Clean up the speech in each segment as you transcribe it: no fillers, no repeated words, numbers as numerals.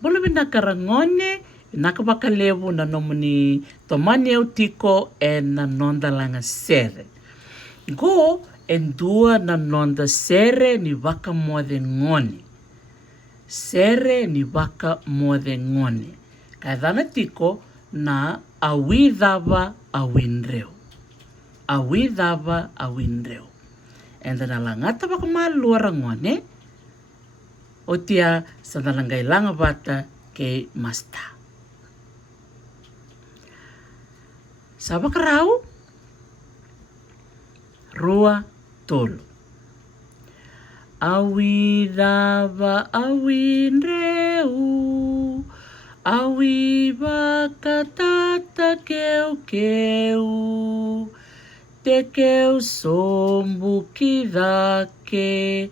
Bula vinaka rangone, vinaka vakalevu na nomuni tomani au tiko e na nonda Lagasere. Go endua na nonda Sere ni vakamoce ngone. Sere ni vakamoce ngone. Kaidhana tiko na awidhava awinreu. Awidhava awinreu. And na lagata vakamalua rangone, o tia sa dalangailanga vata ke masta. Sa vakarau, rua tolu. Awidhava awinreu, awi vakatata keu keu, te keu sombu kidake,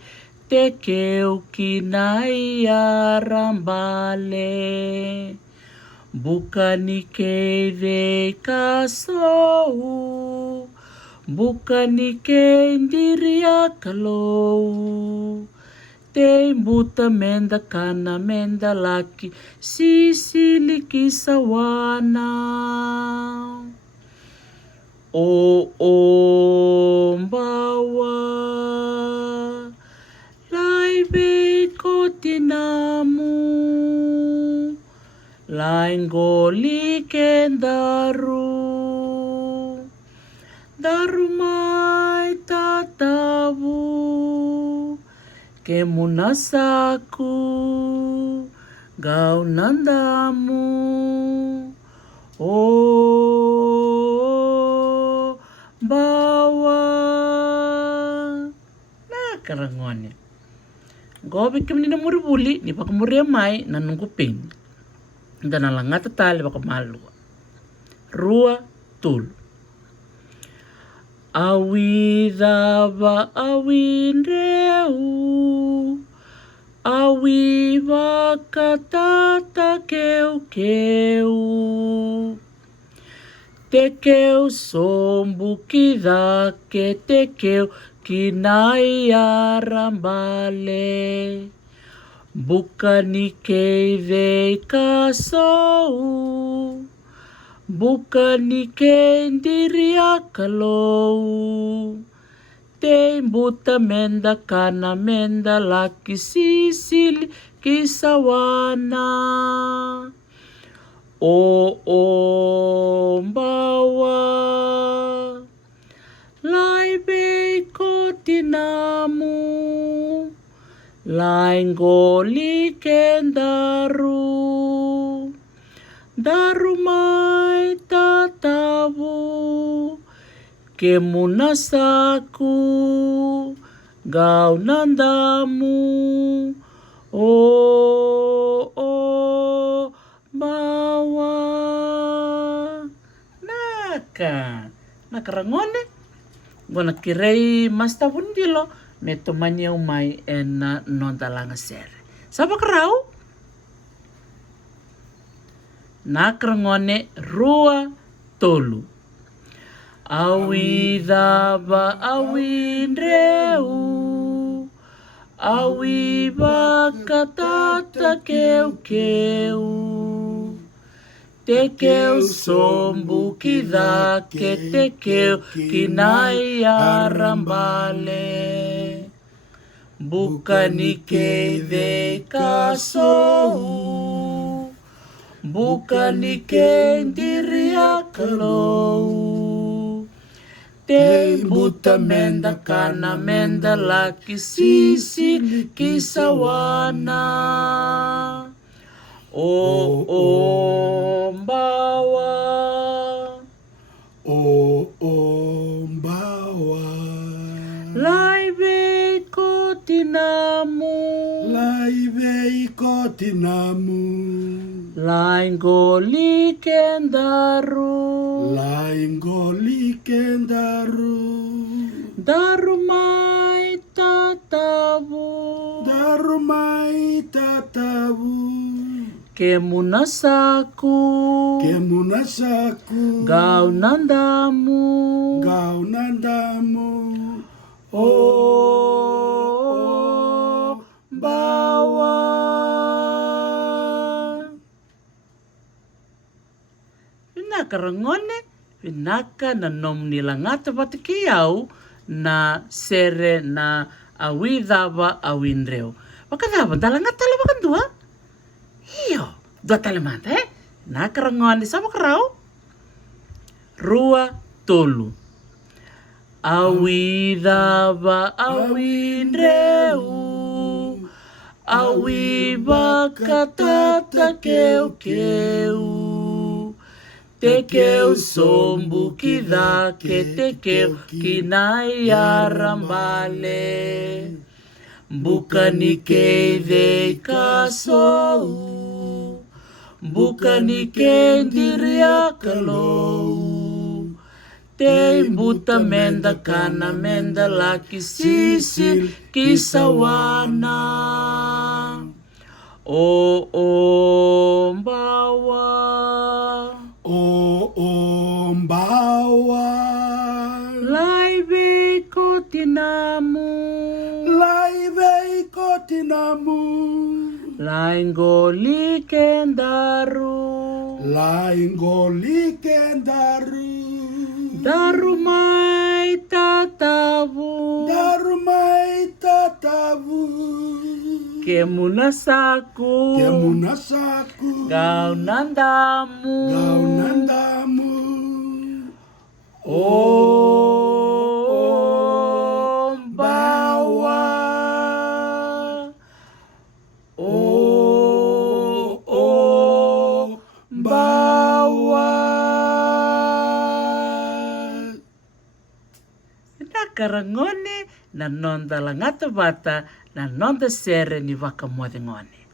te keu kinai arambale. Bukani kei kasou, bukani kei ndiria kalou. Te buta menda kana menda laki, sisili kisawana. O mbawa, laibe kotinamu, laingoli kendaru, darumai tatavu, kemuna saku, gauna damu. Bawa na karangone. Gobi kim ni namuri buli ni pakamuri mai na nungupin. Dan na lagata tali pakamalua. Rua tul. Awidhava awinreu, awi vakatata keu keu. Te keu sombu kidake, te keu kinai arambale. Bukani kei kasou, bukani kei ndiria kalou. Te buta menda kana menda laki sisili kisawana. O mbawa, laibe kotinamu, laingoli kendaru, darumai tatavu, kemuna saku, gauna damu. Bawa nakarangone gona kirei masta vundilo me tomani umai ena nonda Lagasere. Sapa karau? Nakarangone rua tolu. Awidhava awinreu, awi vakatata keu keu. Te keu sombu kidake, te keu kinai arambale. Bukani kei kasou, bukani kei ndiria kalou. Te buta menda kana menda laki sisi kisawana. O mbawa, mbawa, laibe kotinamu, laingoli kendaru, darumai tatavu, kemuna saku, gauna damu. Bawa karangone, vinaka na nom ni lagata vati ki au na Sere na awi dava awi Dreu. Vaka dava da lagata le vaka dua. Iyo, dua tale mata na karangone sa vaka rau. Rua tolu. Awi dava awi Dreu. Awi vaka tata keu keu. Te keu sombu ki dake, te keu ki nai arambale. Bukani kei dei kasou. Bukani kei diria kalou. Te buta menda kana menda laki sisil kisawana. O mbawa. O mbawa. Laibe kotinamu. Laibe kotinamu. Laingoli kendaru. Laingoli kendaru. Darumai tatavu. Darumai tatavu. Kemuna saku. Kemuna saku. Gauna damu. Gauna damu. O mbawa. O mbawa. Karangone na nonda lagata vata na nonda Sere ni vakamoce ngone.